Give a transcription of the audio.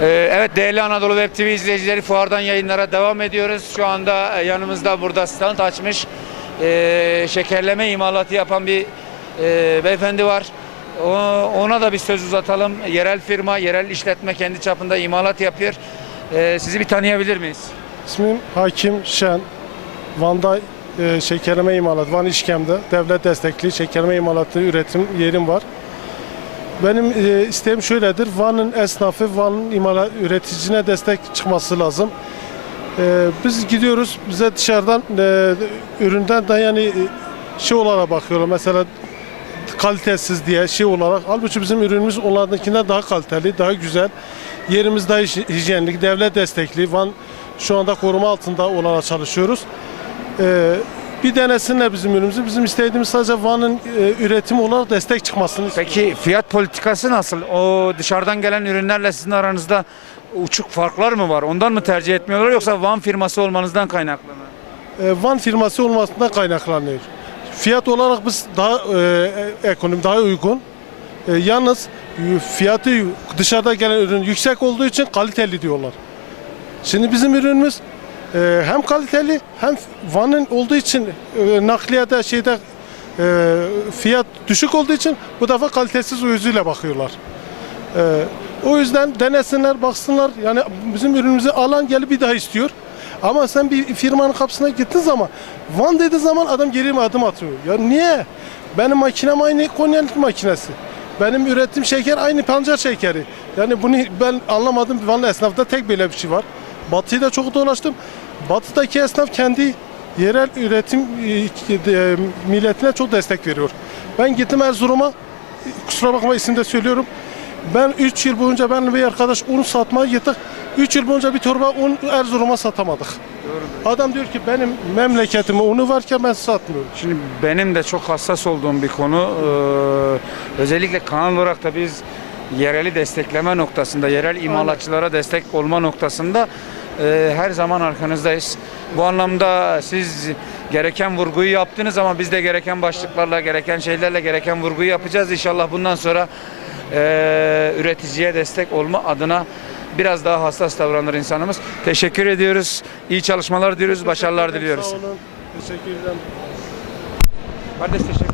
Ee, Evet değerli Anadolu Web TV izleyicileri fuardan yayınlara devam ediyoruz. Şu anda e, yanımızda burada stand açmış e, şekerleme imalatı yapan bir e, beyefendi var. Ona da bir söz uzatalım. Yerel firma, yerel işletme kendi çapında imalat yapıyor. Sizi bir tanıyabilir miyiz? İsmim Hakim Şen. Van'da şekerleme imalatı, Van İşkem'de devlet destekli şekerleme imalatı üretim yerim var. Benim e, isteğim şöyledir. Van'ın esnafı, Van'ın imalat üreticine destek çıkması lazım. E, biz gidiyoruz, bize dışarıdan e, üründen de yani e, şey olarak bakıyorlar. Mesela kalitesiz diye şey olarak. Halbuki bizim ürünümüz onlardakinden daha kaliteli, daha güzel. Yerimiz daha hij- hijyenlik, devlet destekli. Van şu anda koruma altında olarak çalışıyoruz. Ee, bir denesinler bizim ürünümüzü. Bizim istediğimiz sadece Van'ın e, üretim olarak destek çıkmasını istiyoruz. Peki fiyat politikası nasıl? O dışarıdan gelen ürünlerle sizin aranızda uçuk farklar mı var? Ondan mı tercih etmiyorlar yoksa Van firması olmanızdan kaynaklı mı? e, Van firması olmasından kaynaklanıyor. Fiyat olarak biz daha e, ekonomi daha uygun. E, yalnız e, fiyatı dışarıda gelen ürün yüksek olduğu için kaliteli diyorlar. Şimdi bizim ürünümüz e, hem kaliteli hem Van'ın olduğu için e, nakliyede şeyde e, fiyat düşük olduğu için bu defa kalitesiz gözüyle bakıyorlar. E, o yüzden denesinler, baksınlar. Yani bizim ürünümüzü alan gelip bir daha istiyor. Ama sen bir firmanın kapısına gittiğin zaman Van dediği zaman adam geri adım atıyor. Ya niye? Benim makinem aynı Konya'nın makinesi. Benim ürettiğim şeker aynı pancar şekeri. Yani bunu ben anlamadım. Vanlı esnafta tek böyle bir şey var. Batı'yı da çok dolaştım. Batı'daki esnaf kendi yerel üretim e, e, milletine çok destek veriyor. Ben gittim Erzurum'a. Kusura bakma isim de söylüyorum. Ben 3 yıl boyunca ben bir arkadaş un satmaya gittik. 3 yıl boyunca bir torba un Erzurum'a satamadık. Adam diyor ki benim memleketime unu varken ben satmıyorum. Şimdi benim de çok hassas olduğum bir konu. Ee, özellikle kanal olarak da biz yereli destekleme noktasında, yerel imalatçılara destek olma noktasında e, her zaman arkanızdayız. Bu anlamda siz gereken vurguyu yaptınız ama biz de gereken başlıklarla, gereken şeylerle gereken vurguyu yapacağız. İnşallah bundan sonra e, üreticiye destek olma adına biraz daha hassas davranır insanımız. Teşekkür ediyoruz. İyi çalışmalar diliyoruz. Başarılar diliyoruz. Sağ olun. Teşekkür ederim. Kardeş teşekkür